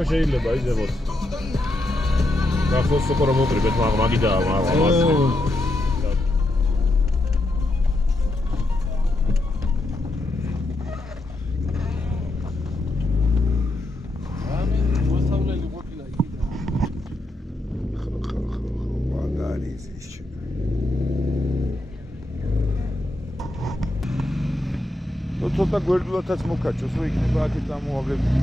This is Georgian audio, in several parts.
თქო შეიძლება იზებოთ. გახსოვს უკვე რომ მოკრიბეთ, მაგიდა ცოტა გვერდულათაც მოკაჭოს, რომ იქნება აქეთ წამოაღებული.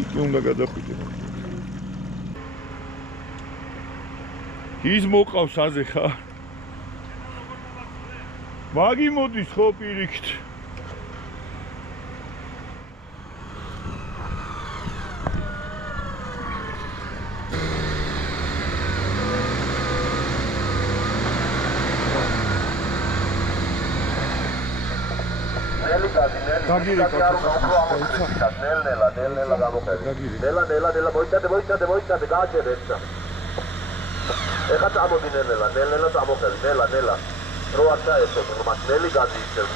იქ უნდა გადახვიდე. ის მოყავს აზე ხარ? მაგი მოდის ხო პირიქით? Nela მოიცადე გააჭერეთ. ეხლა წამოდინე ნელა წამოხელი ნელა. რო არ ჩაერთო, მას ნელი გაძი ისევ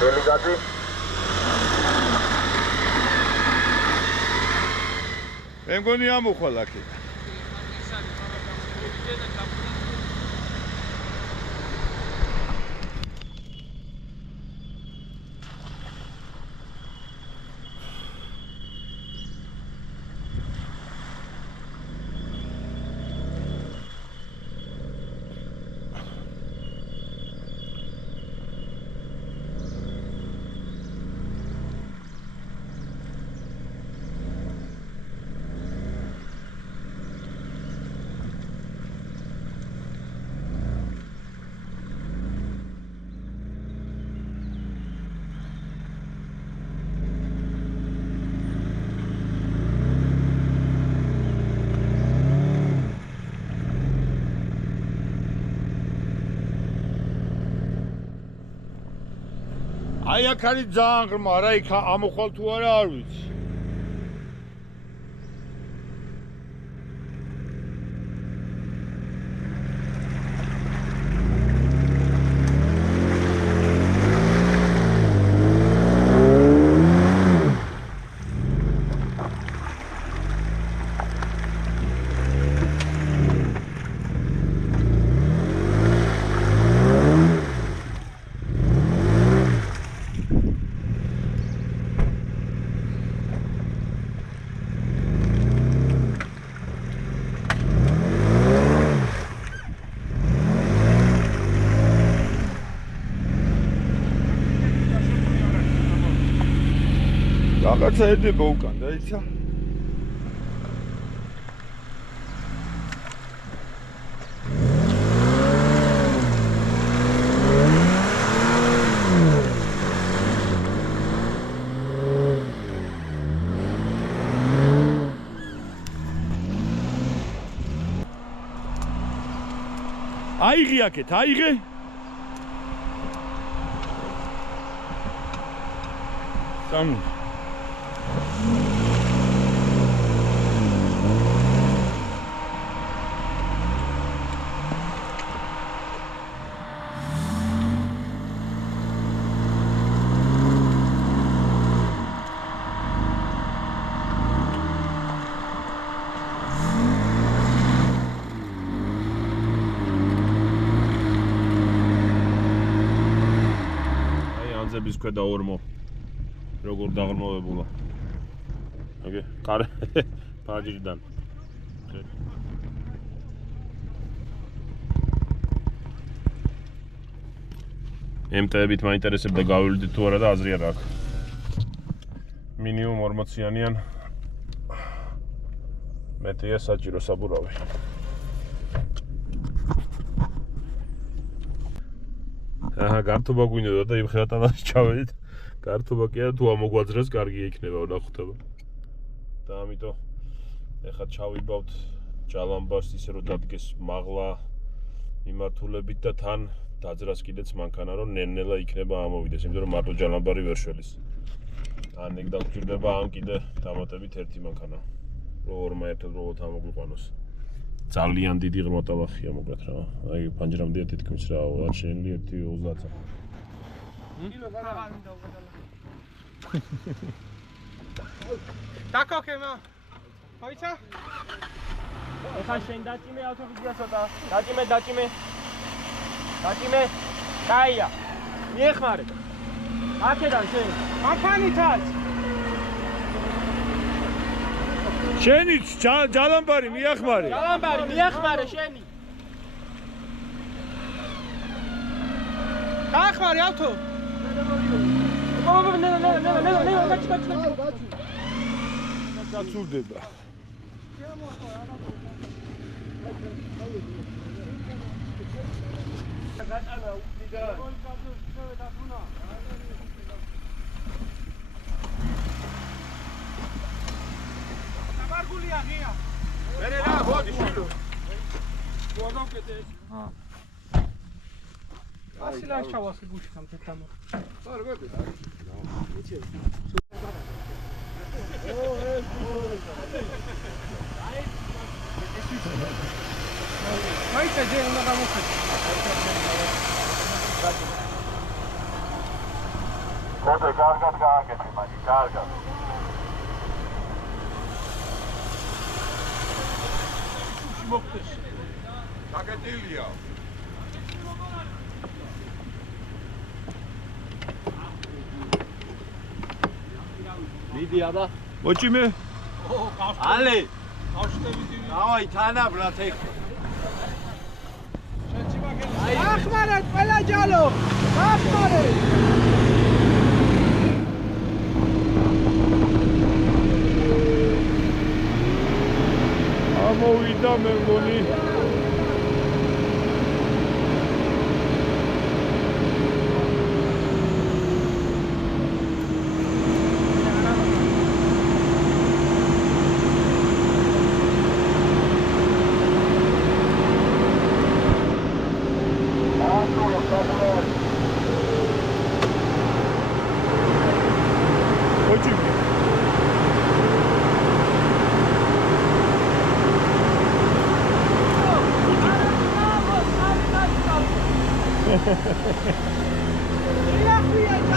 ნელი გაძი. მე მგონი ამოხვალ აქეთ. აი აქ არის ძალიან ღრმა, რა იქ ამოხვალ თუ არა არ ვიცი. რაღაცა ედება უკან, დაიცა? აიღე აქეთ, აიღე. Там ქვედა ორმო როგორ დაღრმავებულა. ოკეი, კარე ფაჯრიდან. MT-ებით მაინტერესებდა გავივლიდი თუ არა და აზრი არ აქვს. მინიმუმ 40-იანიან მეტია საჭირო საბურავი. გართობა გვინდოდა და იმ ხელათანაში ჩავედით. გართობა კი არა თუ ამოგვაძრას კარგი იქნება ვნახოთ. და ამიტომ ეხლა ჩავიბავთ ჯალამბარს ისე რომ დადგეს მაღლა მიმართულებით და თან დაძრას კიდეც მანქანა რომ ნელ-ნელა იქნება ამოვიდეს, იმიტომ რომ მარტო ჯალამბარი ვერ შველის. ან ეგ დაგჭირდება ან კიდე დამატებით ერთი მანქანა. რო ორმა ერთად რო თამოგვიყვანოს. ძალიან დიდი ღრმატავახია მოკლედ რა. აი ფანჯრამდეა თითქმის რა, შენლი 1.30 წამი. დაკოქემა. ხოიცა? ეხა შენ დაჭიმე ავტობუსია ცოტა. დაჭიმე. კაია. მიეხმარე. აქედან შენ. მანქანითაც. შენიც ჯალამბარი მიახმარე. ჯალამბარი მიეხმარე შენი. დაახმარე ავტო. ნელა, გაჩი. დაცურდება. მერე რა, მოდი შილო. ასილა ჩავასე გუშინამ თეთამო. მაიცა ჯერ უნდა გამოხეთე. ხოდე კარგად გააკეთე, მაგი, კარგად. გაკეთილია. მიდი აბა. მოჭიმე. ალე. ავშტევიდი. დავაი თანაბრად ეხ. ახმარეთ ყველა ჯალო. ახმარეთ. ამოვიდა მე მგონი.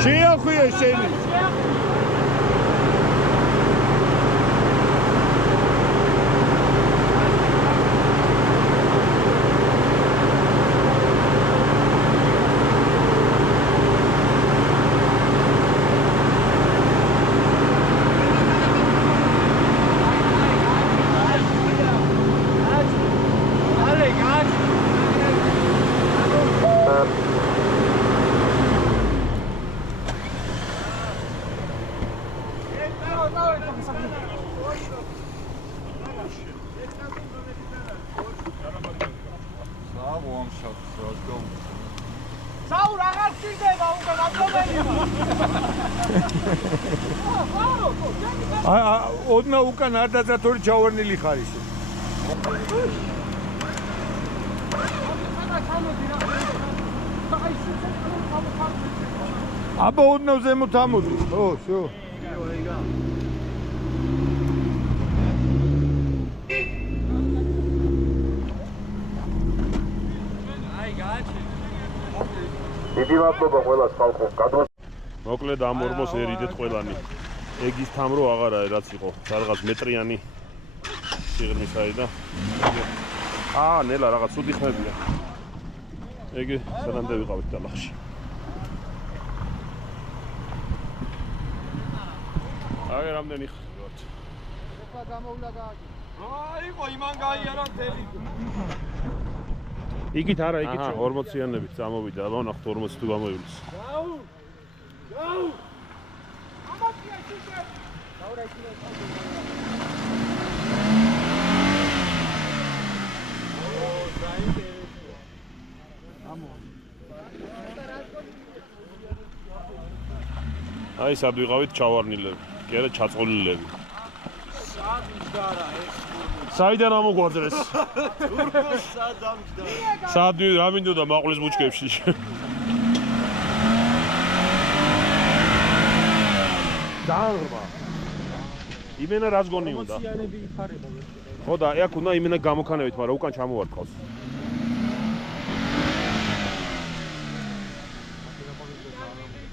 შეახვია შენი. საურ აღარ გჭირდება უკან აპლომელია. ოდნა უკან არ დაწათორი ჩავარნილი ხარ ისე. აბა ოდნა ზემოთ ამოდი. ო, всё. დიდი მადლობა ყველას ხალხო. მოკლედ ამ 40-ს ერიდეთ ყველანი. ეგ ის თამრო აღარა რაც იყო, რაღაც მეტრიანი სიღრმისაა და ნელა რაღაც უდი ხმებია. ეგ სანამდე ვიყავით დალახში. აი რამდენი ხართ. ეხლა გამოვლა გააკეთე. იყო იმან გაიარა მთელი. იქით არა, იქით 40-იანებით წამოვიდა, აბა ნახოთ 40 თუ გამოივლის. გაუ! ამათია შუშე. გაურა იქნება. აი სად ვიყავით ჩავარნილები, კი არა ჩაწოლილები. სად მჯდარა ეს? საიდან ამოგვაძრეს? თურქოს სად ამჯდარა? სად რა მინდოდა მაყულის ბუჩქებში? ძალიან ღრმა. იმენა რას გონი უნდა? ემოციანები იფარება. ხო და აქ უნდა იმენა გამოქანებით, მაგრამ უკან ჩამოვარდყავს.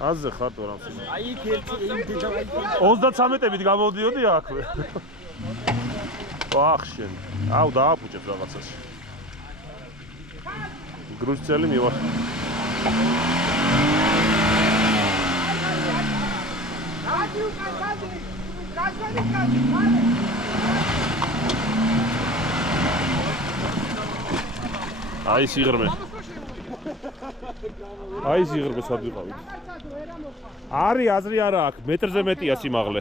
აზე ხარ რამს. აი იქ ერთი იმდენად 33-ებით გამოდიოდი აქვე. ვახშენ. აუ დააფუჭებს რაღაცაში. გრუსწელი მივარ. აი სიღრმე. აი სიღრმე სად ვიყავით? არის აზრი არა აქვს, მეტრზე მეტია სიმაღლე.